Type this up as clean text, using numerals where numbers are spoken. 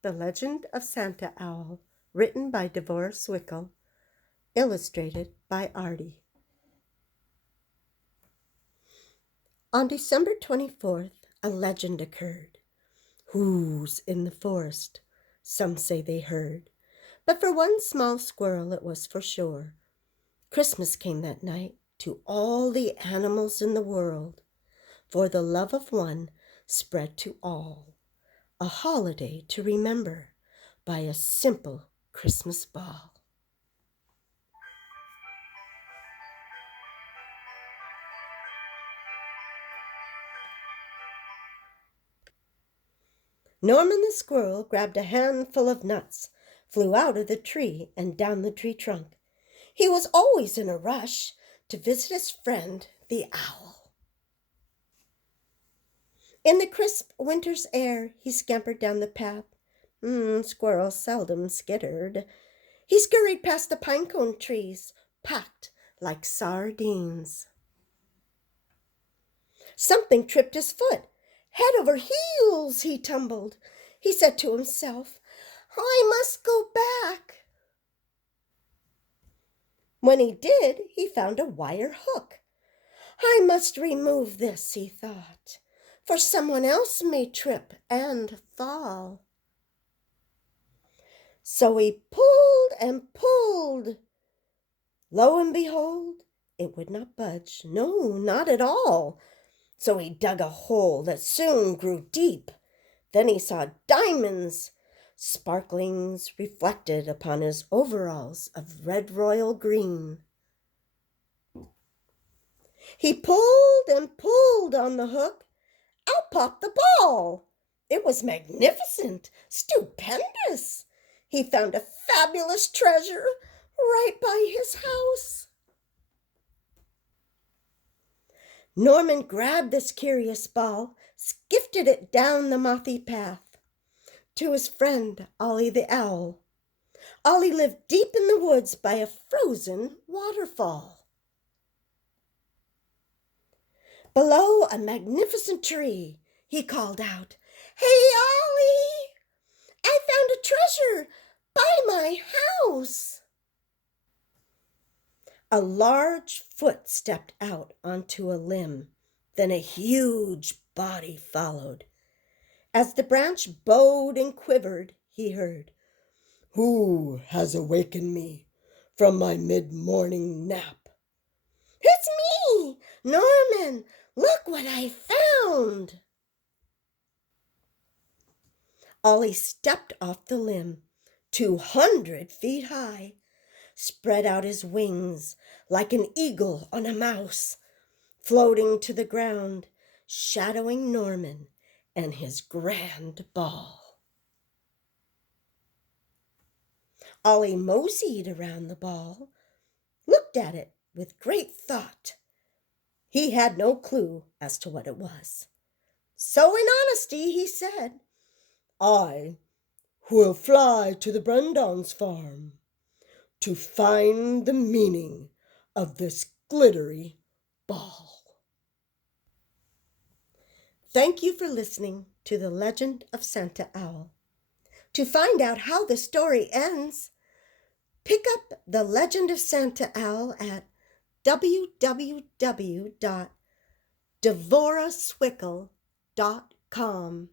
The Legend of Santa Owl, written by Devorah Swickle, illustrated by Artie. On December 24th, a legend occurred. Who's in the forest? Some say they heard. But for one small squirrel it was for sure. Christmas came that night to all the animals in the world, for the love of one spread to all. A holiday to remember by a simple Christmas ball. Norman the squirrel grabbed a handful of nuts, flew out of the tree and down the tree trunk. He was always in a rush to visit his friend, the owl. In the crisp winter's air, he scampered down the path. Squirrel seldom skittered. He scurried past the pinecone trees, packed like sardines. Something tripped his foot. Head over heels he tumbled. He said to himself, "I must go back." When he did, he found a wire hook. "I must remove this," he thought, "for someone else may trip and fall." So he pulled and pulled. Lo and behold, it would not budge. No, not at all. So he dug a hole that soon grew deep. Then he saw diamonds, sparklings reflected upon his overalls of red royal green. He pulled and pulled on the hook. Out popped the ball. It was magnificent, stupendous. He found a fabulous treasure right by his house. Norman grabbed this curious ball, skifted it down the mothy path to his friend Ollie the owl. Ollie lived deep in the woods by a frozen waterfall. Below a magnificent tree, he called out, "Hey, Ollie! I found a treasure by my house." A large foot stepped out onto a limb. Then a huge body followed. As the branch bowed and quivered, he heard, "Who has awakened me from my mid-morning nap?" "It's me, Norman. Look what I found." Ollie stepped off the limb, 200 feet high, spread out his wings like an eagle on a mouse, floating to the ground, shadowing Norman and his grand ball. Ollie moseyed around the ball, looked at it with great thought. He had no clue as to what it was. So in honesty he said, "I will fly to the Brendon's farm to find the meaning of this glittery ball." Thank you for listening to The Legend of Santa Owl. To find out how the story ends, pick up The Legend of Santa Owl at www.devorahswickle.com.